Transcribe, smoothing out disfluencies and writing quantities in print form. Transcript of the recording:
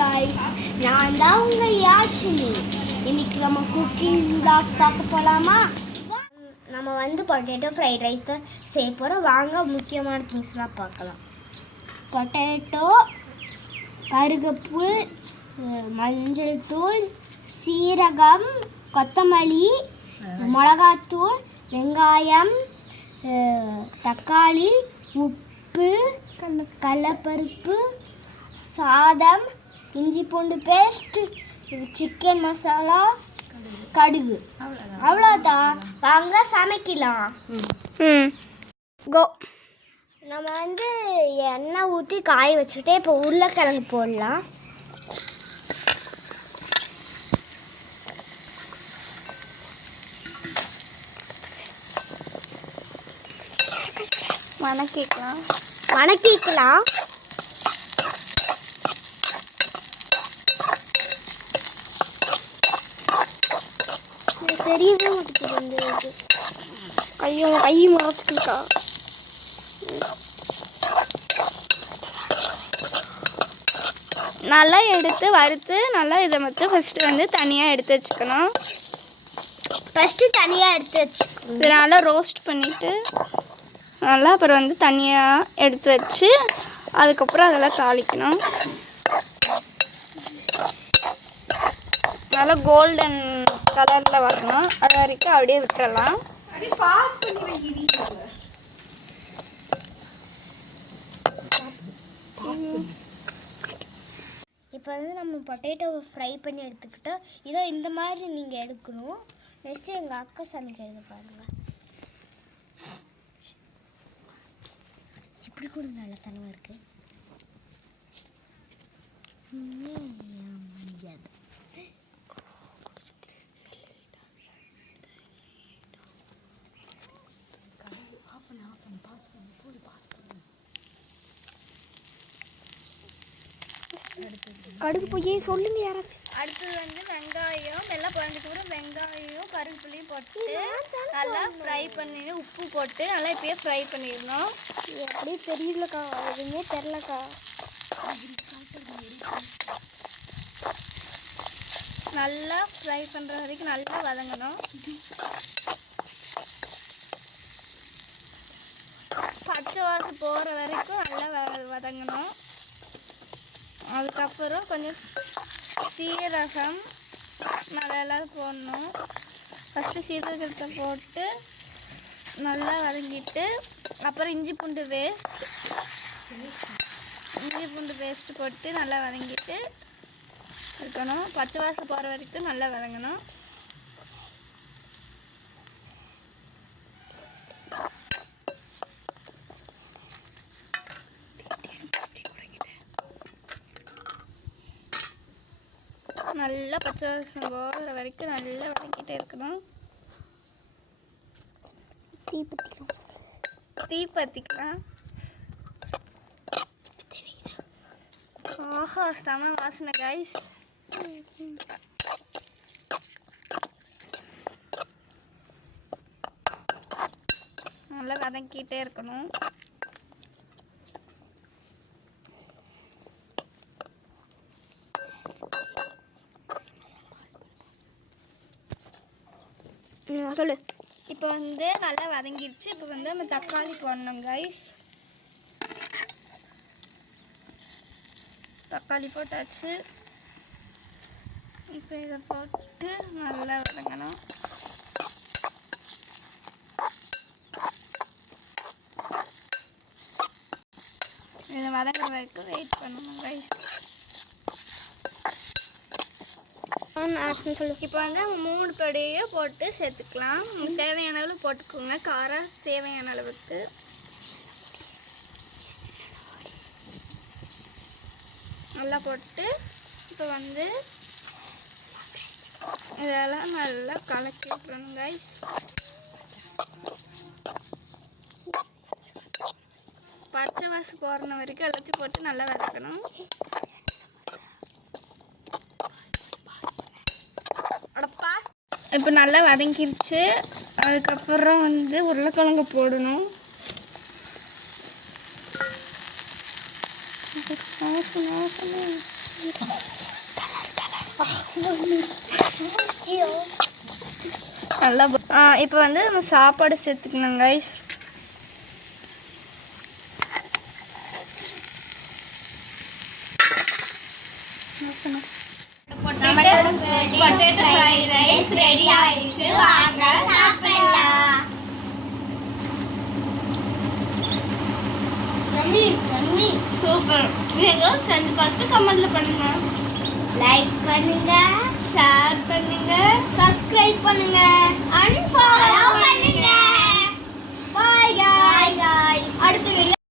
Guys நான் தான் உங்க யாஷினி. இன்னைக்கு நம்ம குக்கிங் vlog பார்க்க போலாமா? நம்ம வந்து பொட்டேட்டோ ஃப்ரைட் ரைஸ் செய்ய போறோம். வாங்க முக்கியமான திங்ஸ்லாம் பார்க்கலாம். பொட்டேட்டோ, கருவேப்பிலை, மஞ்சள் தூள், சீரகம், கொத்தமல்லி, மிளகாத்தூள், வெங்காயம், தக்காளி, உப்பு, கடலைப்பருப்பு, சாதம், இஞ்சி பூண்டு பேஸ்ட், சிக்கன் மசாலா, கடுகு. அவ்வளோதான். வாங்க சமைக்கலாம். கோ. நம்ம வந்து எண்ணெய் ஊற்றி காய வச்சுட்டு இப்போ உருளைக்கிழங்கு போடலாம். வணக்கிக்கலாம். தெரியவே மாட்டேங்குது. கை மறந்துக்கா. நல்லா எடுத்து வறுத்து நல்லா இதை மட்டும் ஃபஸ்ட்டு வந்து தனியாக எடுத்து வச்சுக்கணும். இதை நல்லா ரோஸ்ட் பண்ணிவிட்டு நல்லா அப்புறம் வந்து தனியாக எடுத்து வச்சு அதுக்கப்புறம் அதெல்லாம் தாளிக்கணும். நல்லா கோல்டன் கலரில் வரணும். அது வரைக்கும் அப்படியே விட்டுறலாம். இப்போ வந்து நம்ம பொட்டேட்டோவை ஃப்ரை பண்ணி எடுத்துக்கிட்டோம். இதோ இந்த மாதிரி நீங்கள் எடுக்கணும். நெக்ஸ்ட்டு எங்கள் அக்கா சமைக்கிறது பாருங்கள். இப்படி கூட நல்ல தனமா இருக்கு. கடுகு போய் சொல்லுங்க யாராச்சும். அடுத்தது வந்து வெங்காயம் எல்லாம் குழந்தைக்கு வெங்காயம் கருவேப்பிலையும் போட்டு நல்லா ஃப்ரை பண்ணி உப்பு போட்டு நல்லா இப்பயே ஃப்ரை பண்ணிடணும். அப்படியே தெரியலக்கா, எதுவுமே தெரிலக்கா. நல்லா ஃப்ரை பண்ணுற வரைக்கும் நல்லா வதங்கணும். பச்சை வாசம் போகிற வரைக்கும் நல்லா வதங்கணும். அதுக்கப்புறம் கொஞ்சம் சீரகம் நல்லா போடணும். ஃபஸ்ட்டு சீரகத்தை போட்டு நல்லா வதங்கிட்டு அப்புறம் இஞ்சி பூண்டு பேஸ்ட் போட்டு நல்லா வதங்கிட்டு இருக்கணும். பச்சை வாசம் போகிற வரைக்கும் நல்லா வதங்கணும். நல்லா பச்சை வாசம் போகிற வரைக்கும் நல்லா வதக்கிட்டே இருக்கணும். தீ பற்றிக்கலாம். ஆஹா, செம வாசனை கைஸ். நல்லா வதக்கிட்டே இருக்கணும். சொல்லு. இப்போ வந்து நல்லா வதங்கிடுச்சு. இப்போ வந்து நம்ம தக்காளி போடணும் கைஸ். தக்காளி போட்டாச்சு. இப்போ இதை போட்டு நல்லா வதங்கணும். இதை வதங்குற வரைக்கும் வெயிட் பண்ணணும் கைஸ். இப்போ வந்து 3 படியை போட்டு சேர்த்துக்கலாம். உங்களுக்கு தேவையான அளவு போட்டுக்கோங்க. காரம் தேவையான அளவுக்கு. நல்லா போட்டு இப்போ வந்து இதெல்லாம் நல்லா கலக்கி விட்டுறணும் கைஸ். பச்சை வாசம் போகிற வரைக்கும் எல்லாத்தையும் போட்டு நல்லா வதக்கணும். இப்போ நல்லா வதங்கிருச்சு. அதுக்கப்புறம் வந்து உருளைக்கிழங்கு போடணும். வாசனை நல்லா இப்போ வந்து நம்ம சாப்பாடு சேர்த்துக்கணும் guys. Potato fried rice ready ஆயிடுச்சு, வாங்க சாப்பிடலாம். சூப்பர். நீங்களும் செஞ்சு பார்த்து கமெண்ட்ல பண்ணுங்க. லைக் பண்ணுங்க, ஷேர் பண்ணுங்க, சப்ஸ்கிரைப் பண்ணுங்க, அன்ஃபாலோ